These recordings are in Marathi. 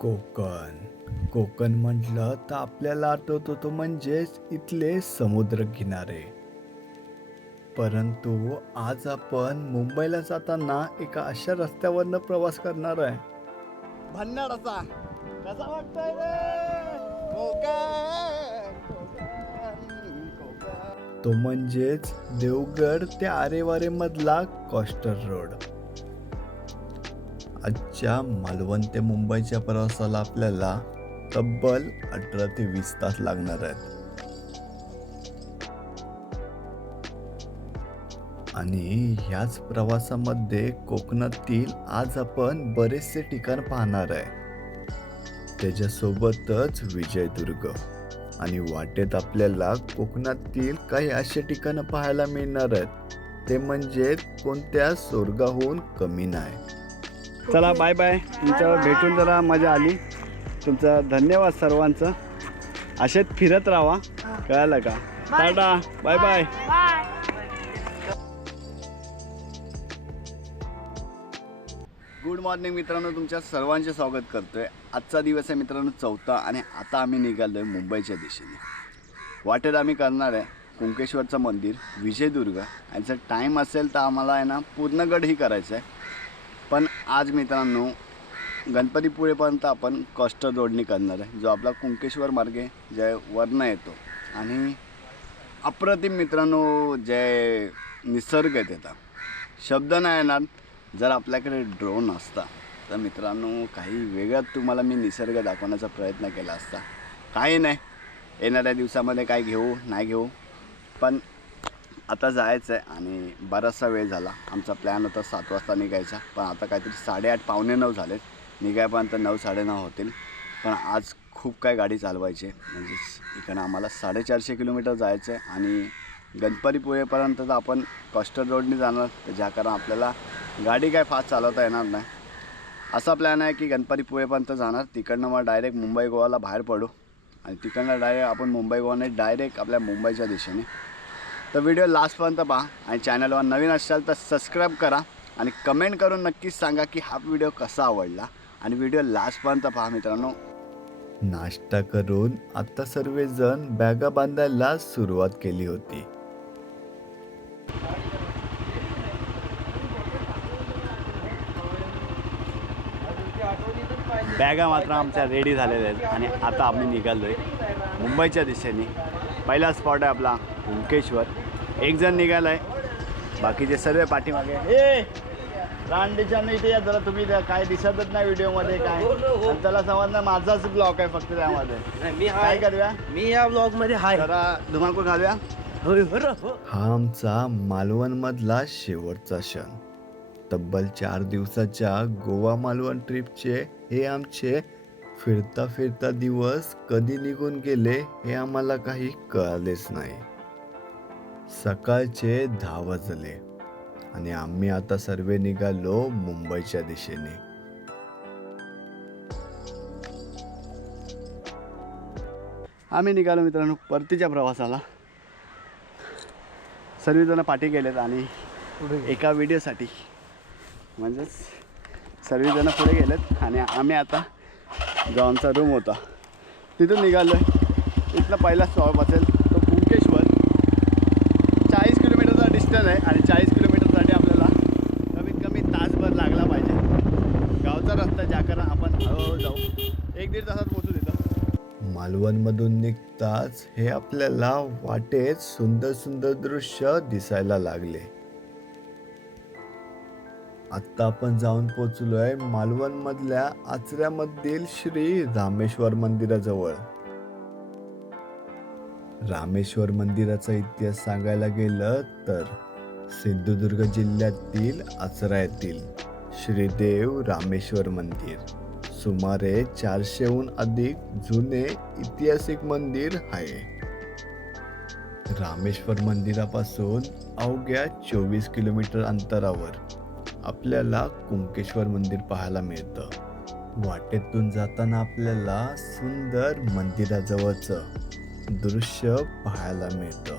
कोकण. कोकण म्हटलं तर आपल्याला आठवतो तो म्हणजेच इथले समुद्रकिनारे. परंतु आज आपण मुंबईला जाताना एका अशा रस्त्यावरनं प्रवास करणार आहे. भन्नाड असा कसा वाटतोय रे कोकण, कोकण, कोकण. तो म्हणजेच देवगड ते आरेवारे मधला कोस्टर रोड. आजच्या मालवण ते मुंबईच्या प्रवासाला आपल्याला तब्बल 18 ते 20 तास लागणार आहेत. आणि ह्याच प्रवासामध्ये कोकणातील आज आपण बरेचसे ठिकाण पाहणार आहे. त्याच्यासोबतच विजयदुर्ग आणि वाटेत आपल्याला कोकणातील काही असे ठिकाणं पाहायला मिळणार आहेत ते म्हणजे कोणत्या स्वर्गाहून कमी नाही. चला बाय बाय. तुमच्यावर भेटून जरा मजा आली. तुमचं धन्यवाद सर्वांचं. असेच फिरत राहा. कळलं का? Tata bye bye. Good morning मित्रांनो, तुमच्या सर्वांचे स्वागत करतोय. आजचा दिवस आहे मित्रांनो 4था आणि आता आम्ही निघालोय मुंबईच्या दिशेने. वाटेत आम्ही करणार आहे कुंकेश्वरचं मंदिर, विजयदुर्ग. आणि जर टाईम असेल तर आम्हाला आहे ना पूर्णगडही करायचं आहे. पण आज मित्रांनो गणपतीपुळेपर्यंत आपण कोस्टर रोडनी करणार आहे, जो आपला कुंकेश्वर मार्गे जे वरनं येतो. आणि अप्रतिम मित्रांनो जे निसर्ग आहे त्याचा शब्द नाही येणार. जर आपल्याकडे ड्रोन असता तर मित्रांनो काही वेगळाच तुम्हाला मी निसर्ग दाखवण्याचा प्रयत्न केला असता. काही नाही, येणाऱ्या दिवसामध्ये काय घेऊ नाही घेऊ, पण आता जायचं आहे. आणि बराचसा वेळ झाला. आमचा प्लॅन होता 7 वाजता निघायचा, पण आता काहीतरी 8:30 पावणे 9 झालेत. निघायपर्यंत 9 साडेनऊ होतील. पण आज खूप काय गाडी चालवायची आहे. म्हणजेच इकडं आम्हाला 450 किलोमीटर जायचं आहे आणि गणपतीपुळेपर्यंत तर आपण कोस्टर रोडने जाणार. तर ज्या कारण आपल्याला गाडी काय फास्ट चालवता येणार नाही. असा प्लॅन आहे की गणपतीपुळेपर्यंत जाणार, तिकडनं मग डायरेक्ट मुंबई गोवाला बाहेर पडू आणि तिकडनं डायरेक्ट आपण मुंबई गोवाने डायरेक्ट आपल्या मुंबईच्या दिशेने. तर व्हिडिओ लास्टपर्यंत पहा आणि चॅनलवर नवीन असाल तर सबस्क्राईब करा आणि कमेंट करून नक्कीच सांगा की हा व्हिडिओ कसा आवडला. आणि व्हिडिओ लास्टपर्यंत पहा मित्रांनो. नाश्ता करून आता सर्वजण बॅगा बांधायला सुरुवात केली होती. बॅगा मात्र आमच्या रेडी झालेल्या आहेत आणि आता आम्ही निघालो आहे मुंबईच्या दिशेने. पहिला स्पॉट आहे आपला कुंकेश्वर. एक जण निघाला आहे, बाकीचे सर्व पाठीमागे. हे रांडेच्या नाही ते जरा तुम्ही काय दिसतच नाही व्हिडिओमध्ये काय. त्याला समजणार माझाच ब्लॉग आहे फक्त त्यामध्ये. मी काय करूया, मी या ब्लॉगमध्ये हाय जरा धुमाकूळ घालूया. हा आमचा मालवणमधला शेवटचा क्षण. तब्बल 4 दिवसाच्या गोवा मालवण ट्रिपचे हे आमचे फिरता फिरता दिवस कधी निघून गेले हे आम्हाला काही कळालेच नाही. सकाळचे 10 वाजले आणि आम्ही आता सर्व निघालो मुंबईच्या दिशेने. आम्ही निघालो मित्रांनो परतीच्या प्रवासाला. सर्वजण पाठी गेलेत आणि एका व्हिडिओसाठी म्हणजेच सर्वजण पुढे गेलेत आणि आम्ही आता जो आमचा रूम होता तिथून निघालो आहे. इथला पहिला स्टॉप असेल तो कुंकेश्वर. 40 किलोमीटरचा डिस्टन्स आहे आणि 40 किलोमीटरसाठी आपल्याला कमीत कमी तासभर लागला पाहिजे. गावचा रस्ता ज्या कारण आपण हळूहळू जाऊ, 1-1.5 तासात पोहोचू देतो. मालवणमधून निघताच हे आपल्याला वाटेत सुंदर सुंदर दृश्य दिसायला लागले. आत्ता आपण जाऊन पोचलोय मालवणमधल्या आचऱ्यामधील श्री रामेश्वर मंदिराजवळ. रामेश्वर मंदिराचा इतिहास सांगायला गेलं तर सिंधुदुर्ग जिल्ह्यातील आचरा येथील श्रीदेव रामेश्वर मंदिर सुमारे 400हून अधिक जुने ऐतिहासिक मंदिर आहे. रामेश्वर मंदिरापासून अवघ्या 24 किलोमीटर अंतरावर आपल्याला कुंकेश्वर मंदिर पाहायला मिळतं. वाटेतून जाताना आपल्याला सुंदर मंदिराजवळचं दृश्य पाहायला मिळतं.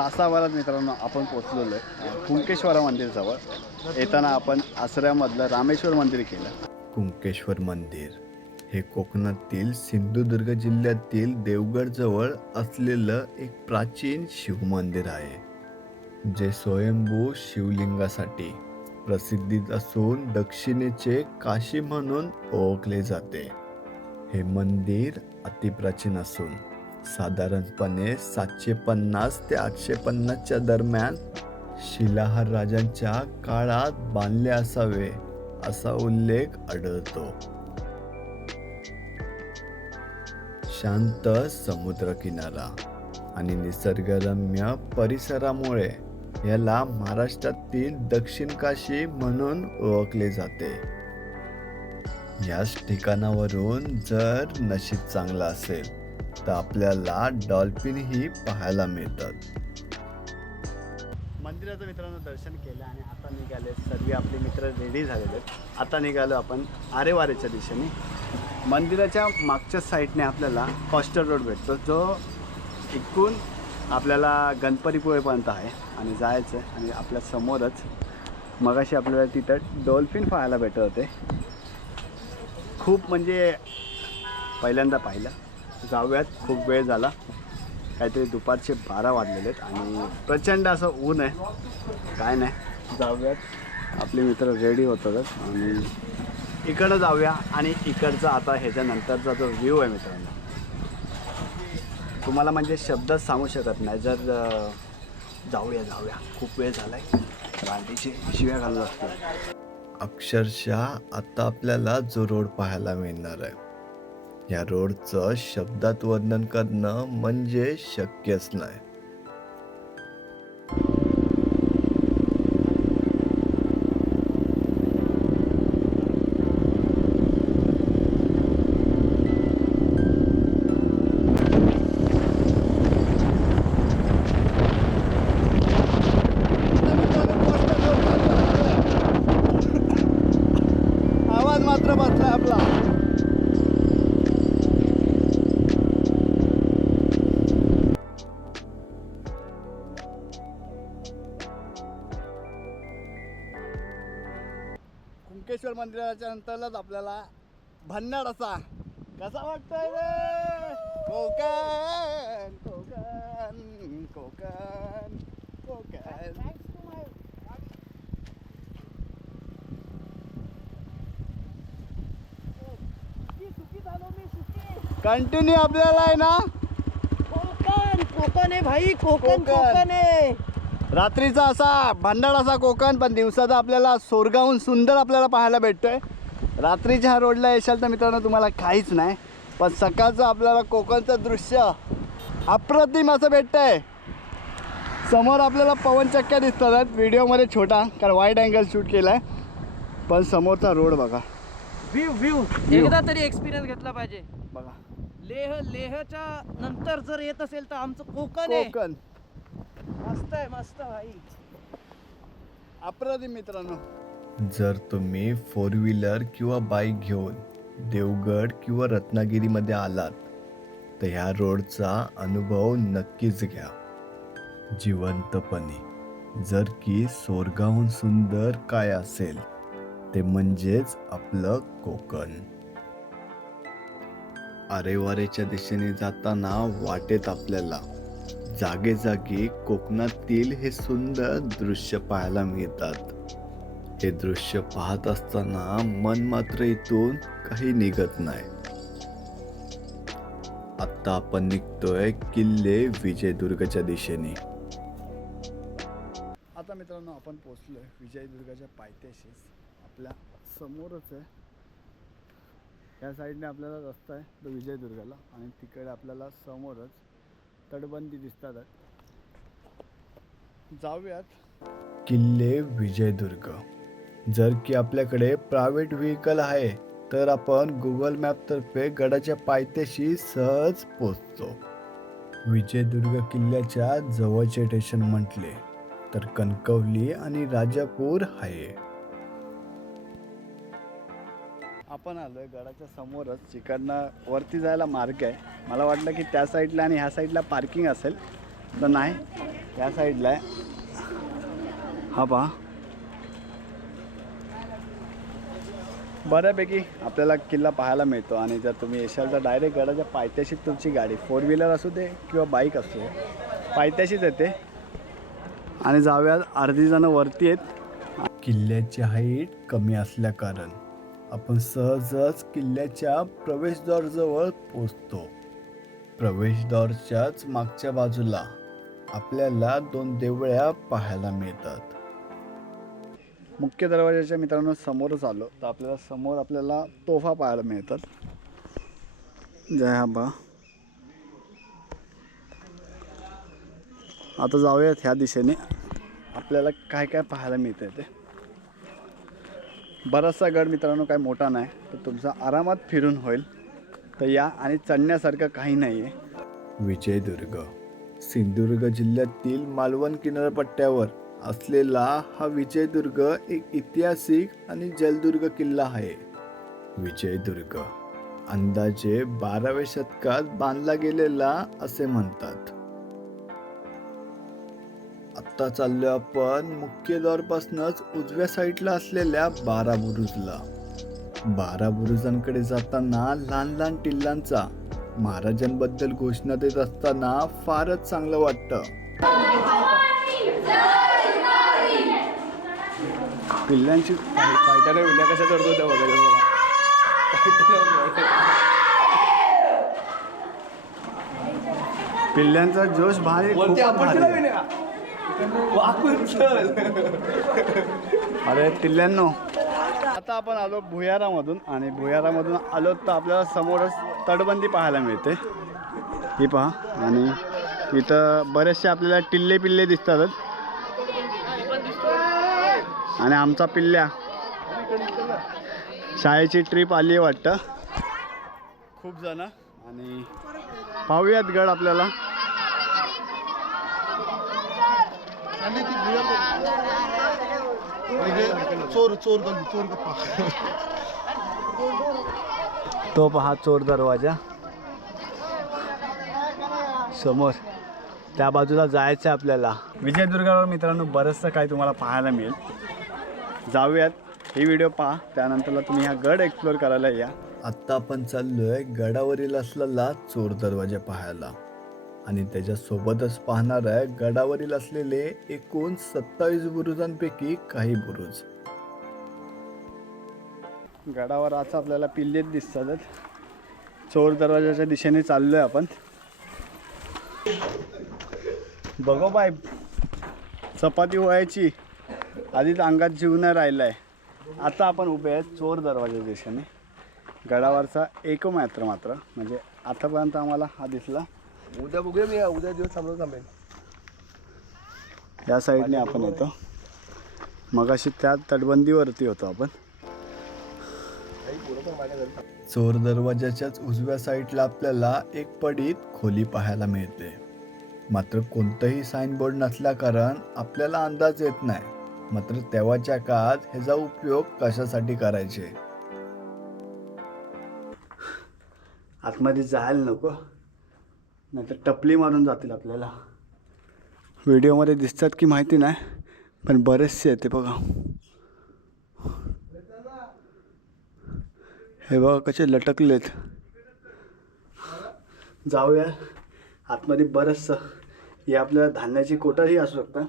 तासाभरात मित्रांनो आपण पोचलेलो आहे कुंकेश्वर मंदिरजवळ. येताना आपण आसऱ्यामधलं रामेश्वर मंदिर केलं. कुंकेश्वर मंदिर हे कोकणातील सिंधुदुर्ग जिल्ह्यातील देवगडजवळ असलेलं एक प्राचीन शिवमंदिर आहे, जे स्वयंभू शिवलिंगासाठी प्रसिद्धीत असून दक्षिणेचे काशी म्हणून ओळखले जाते. हे मंदिर अतिप्राचीन असून साधारणपणे 750 ते 850च्या दरम्यान शिलाहार राजांच्या काळात बांधले असावे असा उल्लेख आढळतो. शांत समुद्रकिनारा आणि निसर्गरम्य परिसरामुळे याला महाराष्ट्रातील दक्षिण काशी म्हणून ओळखले जाते. याच ठिकाणावरून जर नशीब चांगलं असेल तर आपल्याला डॉल्फिनही पाहायला मिळतात. मंदिराचं मित्रांनो दर्शन केलं आणि आता निघाले सर्व आपले मित्र रेडी झालेले आहेत. आता निघालो आपण आरेवारेच्या दिशेने. मंदिराच्या मागच्या साईडने आपल्याला कॉस्टर रोड भेटतो, जो इकडून आपल्याला गणपतीपुळेपर्यंत आहे आणि जायचं आहे. आणि आपल्या समोरच मगाशी आपल्याला तिथं डॉल्फिन पाहायला भेटत होते. खूप म्हणजे पहिल्यांदा पाहिलं. जाऊयात, खूप वेळ झाला, काहीतरी दुपारचे 12 वाजलेले आहेत आणि प्रचंड असं ऊन आहे. काय नाही, जाऊयात. आपले मित्र रेडी होतातच आणि इकडं जाऊया. आणि इकडचा आता ह्याच्यानंतरचा जो व्ह्यू आहे मित्रांनो, तुम्हाला म्हणजे शब्दच सांगू शकत नाही. जर जाऊया खूप वेळ झाला आहे, रांडीची शिव्या घालत असतो. अक्षरशः आता आपल्याला जो रोड पाहायला मिळणार आहे, या रोडचं शब्दात वर्णन करणं म्हणजे शक्यच नाही. आवाज मात्र बसला आपला. कुंकेश्वर मंदिराच्या नंतरच आपल्याला भन्नाड असा कसा वाटतोय रे? कोकण कोकण कोकण कोकण. कंटिन्यू आपल्याला आहे ना कोकण आहे भाई, कोकण आहे. रात्रीचा असा भन्नाड असा कोकण, पण दिवसाचा आपल्याला सोरगावहून सुंदर आपल्याला पाहायला भेटतोय. रात्रीच्या ह्या रोडला येशाल तर मित्रांनो तुम्हाला काहीच नाही, पण सकाळचं आपल्याला कोकणचं दृश्य अप्रतिम असं भेटतंय. समोर आपल्याला पवनचक्क्या दिसतात. व्हिडिओमध्ये छोटा, कारण वाईड अँगल शूट केला आहे, पण समोरचा रोड बघा. व्ह्यू एकदा तरी एक्सपिरियन्स घेतला पाहिजे. बघा, लेहच्या नंतर जर येत असेल तर आमचं कोकण आहे. कोकण मस्त आहे, मस्त भाई, अप्रतिम मित्रांनो. जर तुम्ही 4 व्हीलर किंवा बाईक घेऊन देवगड किंवा रत्नागिरीमध्ये आलात तर ह्या रोडचा अनुभव नक्कीच घ्या जिवंतपणे. जर की सोरगावहून सुंदर काय असेल ते म्हणजेच आपलं कोकण. आरेवारेच्या दिशेने जाताना वाटेत आपल्याला जागेजागी कोकणातील हे सुंदर दृश्य पाहायला मिळतात. हे दृश्य पाहत असताना मन मात्र इथून काही निघत नाही. आता आपण निघतोय किल्ले विजयदुर्गच्या दिशेने. आता मित्रांनो आपण पोचलोय विजयदुर्गच्या पायथ्याशीच. आपल्या समोरच आहे, या साईडने आपल्याला रस्ता आहे तो विजयदुर्गला, आणि तिकडे आपल्याला समोरच तटबंदी दिसतात. जाऊयात. किल्ले विजयदुर्ग. जर की आपल्याकडे प्रायव्हेट व्हेकल आहे तर आपण गुगल मॅपतर्फे गडाच्या पायथ्याशी सहज पोचतो. विजयदुर्ग किल्ल्याच्या जवळचे स्टेशन म्हटले तर कणकवली आणि राजापूर आहे. आपण आलोय गडाच्या समोरच. तिकडनं वरती जायला मार्ग आहे. मला वाटलं की त्या साईडला आणि ह्या साईडला पार्किंग असेल, तर नाही, या साईडला आहे. हा पहा, बऱ्यापैकी आपल्याला किल्ला पाहायला मिळतो. आणि जर तुम्ही येशाल तर डायरेक्ट गडाच्या पायथ्याशीच तुमची गाडी, 4 व्हीलर असू दे किंवा बाईक असू दे, पायथ्याशीच येते. आणि जाऊयात, अर्धी जणं वरती आहेत. किल्ल्याची हाईट कमी असल्या कारण आपण सहजच किल्ल्याच्या प्रवेशद्वाराजवळ पोचतो. प्रवेशद्वारच्याच मागच्या बाजूला आपल्याला 2 देवळ्या पाहायला मिळतात. मुख्य दरवाजाच्या मित्रांनो समोरच आलो तर आपल्याला समोर आपल्याला तोफा पाहायला मिळतात. जय आबा. आता जाऊयात ह्या दिशेने, आपल्याला काय काय पाहायला मिळतं ते. बराचसा गड मित्रांनो काय मोठा नाही, तर तुमचा आरामात फिरून होईल. तर या, आणि चढण्यासारखं काही नाही आहे. विजयदुर्ग सिंधुदुर्ग जिल्ह्यातील मालवण किनारपट्ट्यावर असलेला हा विजयदुर्ग एक ऐतिहासिक आणि जलदुर्ग किल्ला आहे. विजयदुर्ग अंदाजे 12व्या शतकात बांधला गेलेला असे म्हणतात. आत्ता चाललो आपण मुख्य द्वारपासूनच उजव्या साईडला असलेल्या 12 बुरुजला. 12 बुरुजांकडे जाताना लहान लहान टिल्लांचा महाराजांबद्दल घोषणा देत असताना फारच चांगलं वाटतं. पिल्लांची पायट्याला विल्या कशा करतो त्या वगैरे पिल्ल्यांचा जोश भारी. अरे पिल्ल्यांनो, आता आपण आलो भुयारामधून, आणि भुयारामधून आलो तर आपल्याला समोरच तटबंदी पाहायला मिळते. ही पहा, आणि इथं बरेचसे आपल्याला टिल्ले पिल्ले दिसतातच. आणि आमचा पिल्ल्या शाळेची ट्रिप आली आहे वाटतं, खूप जण. आणि पाहूयात गड आपल्याला. तो पहा चोर दरवाजा समोर, त्या बाजूला जायचं आपल्याला. विजयदुर्गावर मित्रांनो बरंचसं काही तुम्हाला पाहायला मिळेल. जाऊयात, ही व्हिडिओ पहा, त्यानंतरला तुम्ही हा गड एक्सप्लोअर करायला या. आत्ता आपण चाललोय गडावरील असलेला चोर दरवाजा पाहायला, आणि त्याच्यासोबतच पाहणार आहे गडावरील असलेले एकूण 27 बुरुजांपैकी काही बुरुज. गडावर आज आपल्याला पिल्लेच दिसतातच. चोर दरवाजाच्या दिशेने चाललोय आपण. बघो बाय, चपाती व्हायची आधीच अंगात जीव नाही राहिलाय. आता आपण उभे आहेत चोर दरवाजाच्या दिशेने. गडावरचा एकमात्र म्हणजे आतापर्यंत आम्हाला हा दिसला. उद्या बघूया, मी उद्या दिवस थांबेल. या साईडने आपण येतो. मगाशी त्या तटबंदीवरती होतो आपण. चोर दरवाजाच्याच उजव्या साईडला आपल्याला एक पडीत खोली पाहायला मिळते. मात्र कोणतंही साईनबोर्ड नसल्या कारण आपल्याला अंदाज येत नाही. मात्र तेव्हाच्या काळात ह्याचा उपयोग कशासाठी करायचे. आतमध्ये जायला नको, नाहीतर टपली मारून जातील आपल्याला. व्हिडिओमध्ये दिसतात की माहिती नाही, पण बरेचसे आहेत ते बघा. हे बघा कसे लटकलेत. जाऊया आतमध्ये. बरंचसं हे आपल्याला धान्याची कोठाही असू शकतं.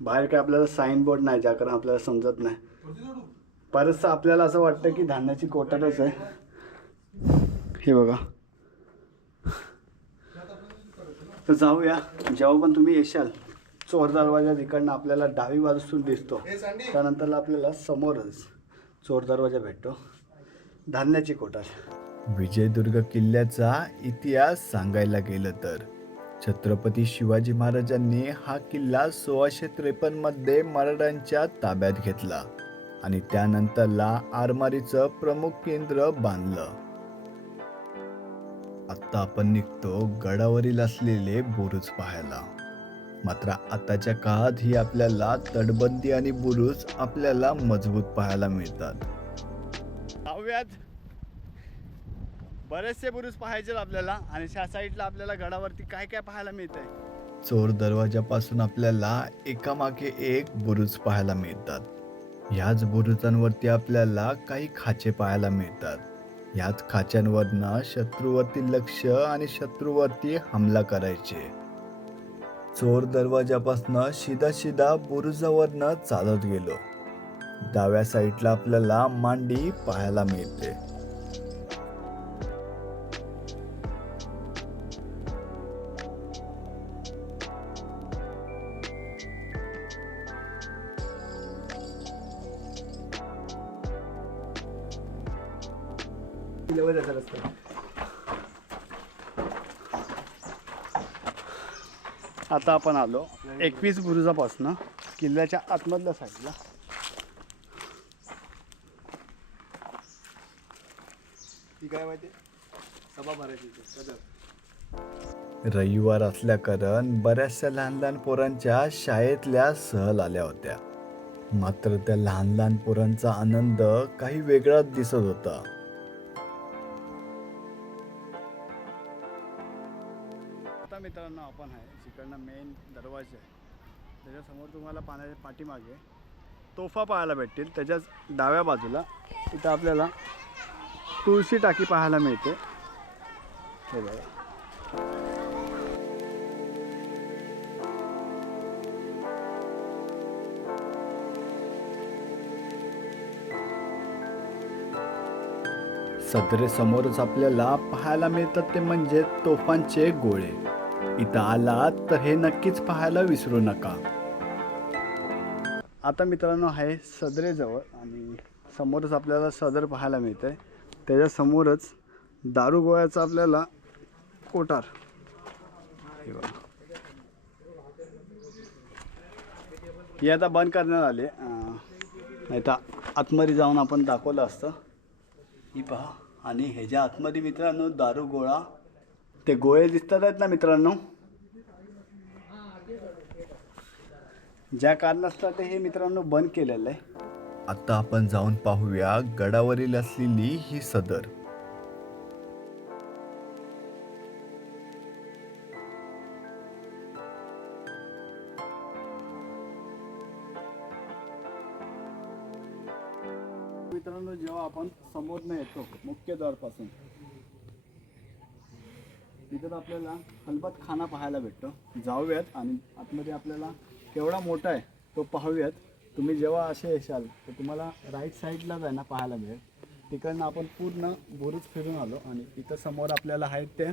बाहेर काय आपल्याला साईन बोर्ड नाही, ज्या कारण आपल्याला समजत नाही. बरंचसं आपल्याला असं वाटतं की धान्याची कोठारच आहे. हे बघा. तर जाऊया. जेव्हा पण तुम्ही येशाल चोर दरवाजा तिकडनं आपल्याला डावी बाजूसून दिसतो, त्यानंतरला आपल्याला समोरच चोर दरवाजा भेटतो. धान्याची कोठार. विजयदुर्ग किल्ल्याचा इतिहास सांगायला गेलं तर छत्रपती शिवाजी महाराजांनी हा किल्ला 1653 मध्ये मराठ्यांच्या ताब्यात घेतला आणि त्यानंतरला आरमारीचं प्रमुख केंद्र बांधलं. आत्ता आपण निघतो गडावरील असलेले बुरुज पाहायला. मात्र आताच्या काळात ही आपल्याला तटबंदी आणि बुरुज आपल्याला मजबूत पाहायला मिळतात. बरेचसे बुरुज पाहायचे आपल्याला, आणि त्या साईडला आपल्याला गडावरती काय काय पाहायला मिळतंय चोर दरवाजापासून आपल्याला एकामागे एक बुरुज पाहायला मिळतात. याच बुरुजांवरती आपल्याला काही खाचे पाहायला मिळतात. याच खाच्यांवरनं शत्रूवरती लक्ष आणि शत्रूवरती हमला करायचे. चोर दरवाजापासनं सीधा बुरुजावरनं चालत गेलो. डाव्या साईडला आपल्याला मांडी पाहायला मिळते. किल्ल्यावर जायचा रस्ता. आता आपण आलो 21 बुरुजापासनं किल्ल्याच्या आतमधल्या साईडला. ती काय माहिती सभा भरायची इथे, सदर. रविवार असल्याकारण बऱ्याचशा लहान पोरांच्या शाळेतल्या सहल आल्या होत्या. मात्र त्या लहान पोरांचा आनंद काही वेगळाच दिसत होता. आता मित्रांनो आपण आहे जिकडनं मेन दरवाजा आहे त्याच्यासमोर तुम्हाला पाण्याच्या पाठीमागे तोफा पाहायला भेटतील. त्याच्याच डाव्या बाजूला इथं आपल्याला तुळशी टाकी पाहायला मिळते. हे बघा. सदरे समोरच आपल्याला पाहायला मिळतात ते म्हणजे तोफांचे गोळे. इथं आलात तर हे नक्कीच पाहायला विसरू नका. आता मित्रांनो आहे सदरेजवळ आणि समोरच आपल्याला सदर पाहायला मिळतं आहे. त्याच्या समोरच दारूगोळ्याचा आपल्याला कोठार. हे आता बंद करण्यात आले. नाही तर आतमध्ये जाऊन आपण दाखवलं असतं. ही पहा. आणि ह्याच्या आतमध्ये मित्रांनो दारू गोळा ते गोळे दिसतात आहेत ना मित्रांनो, ज्या कारणास्तव हे मित्रांनो बंद केलेलं आहे. आता आपण जाऊन पाहूया गडावरील असलेली ही सदर. मित्रांनो जेव्हा आपण समोरनं येतो मुख्य द्वारपासून तिथं आपल्याला खलबत खाना पाहायला भेटतो. जाऊयात आणि आतमध्ये आपल्याला केवढा मोठा आहे तो पाहूयात. तुम्ही जेव्हा असे येशाल तर तुम्हाला राईट साईडलाच आहे ना पाहायला मिळेल. तिकडनं आपण पूर्ण बुरुज फिरून आलो आणि इथं समोर आपल्याला आहेत ते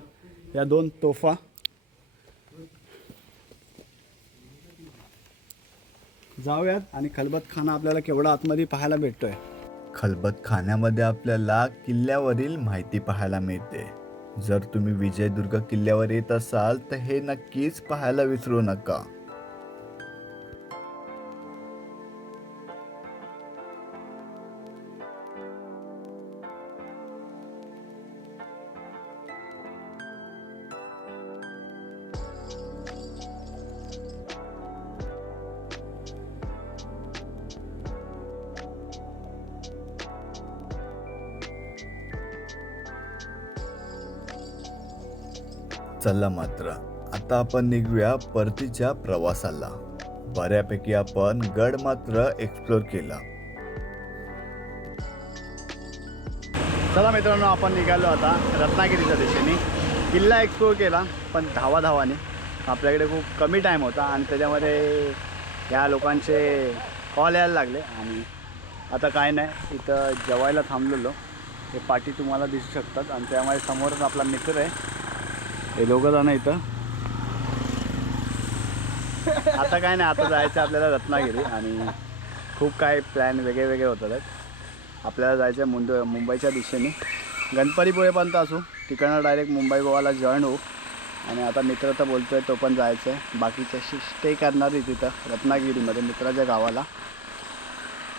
या 2 तोफा. जाऊयात आणि खलबत खाना आपल्याला केवढा आतमध्ये पाहायला भेटतोय. खलबत खाण्यामध्ये आपल्याला किल्ल्यावरील माहिती पाहायला मिळते. जर तुम्ही विजयदुर्ग किल्ल्यावर येत असाल तर हे नक्कीच पाहायला विसरू नका. चला मात्र आता आपण निघूया परतीच्या प्रवासाला. बऱ्यापैकी आपण गड मात्र एक्सप्लोर केला. चला मित्रांनो आपण निघालो आता रत्नागिरीच्या दिशेने. किल्ला एक्सप्लोर केला पण धावाने. आपल्याकडे खूप कमी टाईम होता आणि त्याच्यामध्ये या लोकांचे कॉल यायला लागले आणि आता काय नाही इथं जेवायला थांबलेलो. हे पाठी तुम्हाला दिसू शकतात आणि त्यामुळे समोरच आपला मित्र आहे. हे दोघं जण इथं. आता काय नाही आता जायचं आपल्याला रत्नागिरी आणि खूप काय प्लॅन वेगळे होतात. आपल्याला जायचं आहे मुंबईच्या दिशेने. गणपतीपुळेपर्यंत असू तिकडनं डायरेक्ट मुंबई गोवाला जॉईन होऊ. आणि आता मित्र तर बोलतो आहे तो पण जायचं आहे. बाकीच्याशी स्टे करणार आहे तिथं रत्नागिरीमध्ये मित्राच्या गावाला.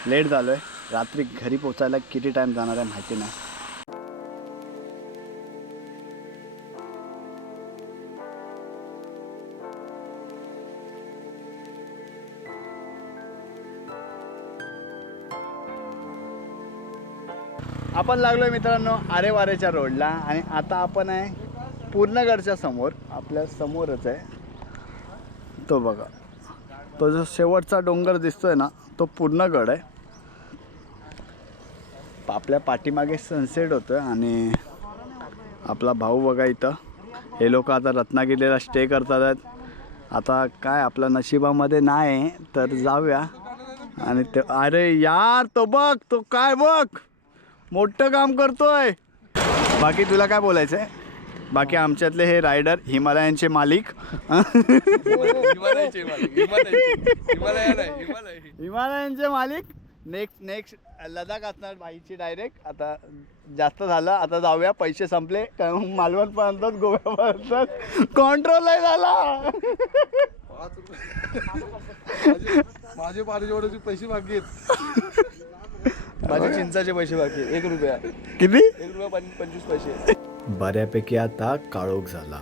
लेट झालो आहे. रात्री घरी पोचायला किती टाईम जाणार आहे माहिती नाही. आपण लागलो आहे मित्रांनो आरेवारेच्या रोडला आणि आता आपण आहे पूर्णगडच्या समोर. आपल्या समोरच आहे तो बघा, तो जो शेवटचा डोंगर दिसतोय ना तो पूर्ण गड आहे. आपल्या पाठीमागे सनसेट होतोय आणि आपला भाऊ बघा इथं. हे लोक आता रत्नागिरीला स्टे करतात आहेत. आता काय आपल्या नशिबामध्ये नाही तर जाऊया. आणि ते अरे यार तो बघ, तो काय बघ मोठं काम करतोय. बाकी तुला काय बोलायचं आहे? बाकी आमच्यातले हे रायडर हिमालयांचे मालिक. हिमालयांचे मालिक. नेक्स्ट लडाख असणार बाईची डायरेक्ट. आता जास्त झालं, आता जाऊया. पैसे संपले, मालवणपर्यंत गोव्यापर्यंत कंट्रोल नाही झाला. माझे पारिजोडचे पैसे बाकी आहेत. माझे चिंचाचे पैसे बाकी आहेत. 1 रुपया. किती? 1 रुपया 25 पैसे. बऱ्यापैकी आता काळोख झाला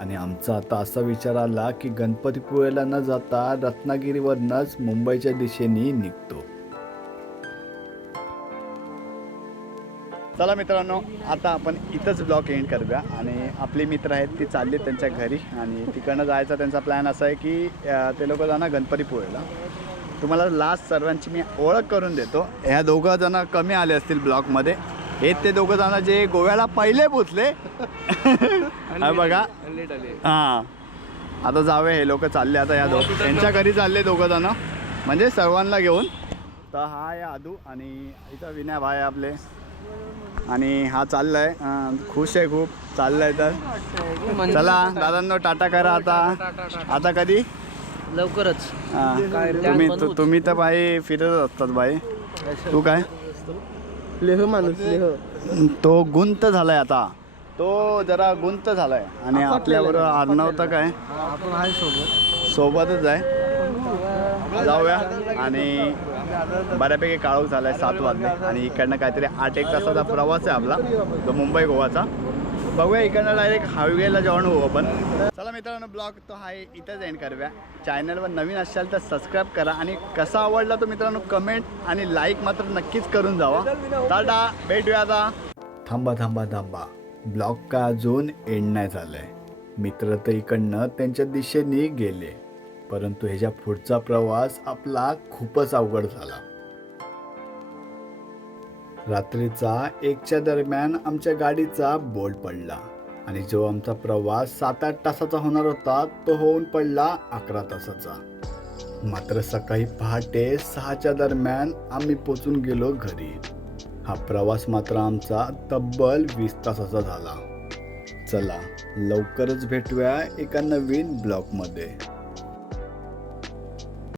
आणि आमचा आता असा विचार आला की गणपतीपुळेला न जाता रत्नागिरीवरनंच मुंबईच्या दिशेने निघतो. चला मित्रांनो, आता आपण इथंच ब्लॉग एंड करूया. आणि आपले मित्र आहेत ती चालली त्यांच्या घरी आणि तिकडनं जायचा त्यांचा प्लॅन असा आहे की ते लोक जाणार गणपतीपुळेला. तुम्हाला लास्ट सर्वांची मी ओळख करून देतो. ह्या दोघं जण कमी आले असतील ब्लॉगमध्ये. हे ते दोघं जण जे गोव्याला पहिले पोचले. बघा हां, आता जावे. हे लोक चालले आता. या त्यांच्या घरी चालले दोघं जण, म्हणजे सर्वांना घेऊन. तर हा आहे आदू आणि इथं विनय भाई आपले. आणि हा चाललाय, खुश आहे खूप. चाललाय तर चला दादांनो, टाटा करा आता कधी लवकरच. तुम्ही तर भाई फिरत असतात भाई. तू काय लेह माणूस, लेह. तो गुंत झालाय आता, तो जरा गुंत झालाय. आणि आपल्याबरोबर अर्णव तर काय आपण आहे सोबतच आहे. जाऊया. आणि बऱ्यापैकी काळोख झालाय, 7 वाजले आणि इकडनं काहीतरी 8-1 तासाचा प्रवास आहे आपला, तो मुंबई गोवाचा. बघूया इकडनं डायरेक्ट हायवेला जॉईन होऊ आपण. चला मित्रांनो, ब्लॉग तो आहे इथंच एंड करूया. चॅनलवर नवीन असाल तर सबस्क्राईब करा आणि कसा आवडला तो मित्रांनो कमेंट आणि लाईक मात्र नक्कीच करून जावा. टाटा, भेटूया आता. थांबा, ब्लॉग का अजून एंड नाही झालाय. मित्र तर इकडनं त्यांच्या दिशेने गेले, परंतु ह्याच्या पुढचा प्रवास आपला खूपच अवघड झाला. रात्रीचा 1च्या दरम्यान आमच्या गाडीचा बोल्ट पडला आणि जो आमचा प्रवास 7-8 तासाचा होणार होता तो होऊन पडला 11 तासाचा. मात्र सकाळी पहाटे 6च्या दरम्यान आम्ही पोचून गेलो घरी. हा प्रवास मात्र आमचा तब्बल 20 तासाचा झाला. चला लवकरच भेटूया एका नवीन ब्लॉगमध्ये.